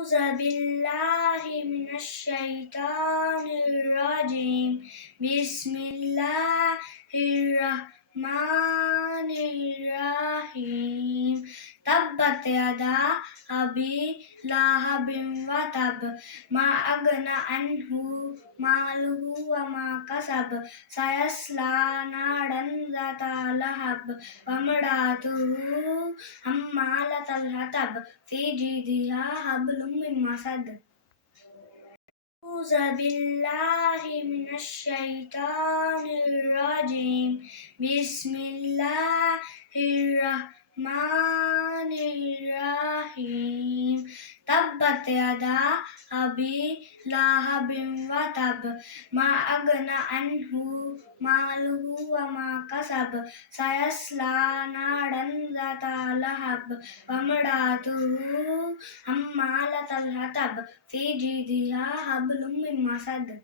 أعوذ بالله من الشيطان الرجيم بسم الله الرحمن الرحيم تبت يدا أبي لهب وتب ما أغنى عنه ماله وما كسب سيصلى نارا ذات لهب وامرأته حمالة الحطب في جيدها حبل من مسد أعوذ بالله من الشيطان الرجيم بسم الله الرحمن الرحيم تبت يدا أبي لهب وتب ما أغنى عنه ماله وما كسب سيصلى نارا ذات لهب وامرأته حمالة الحطب في جيدها حبل من مسد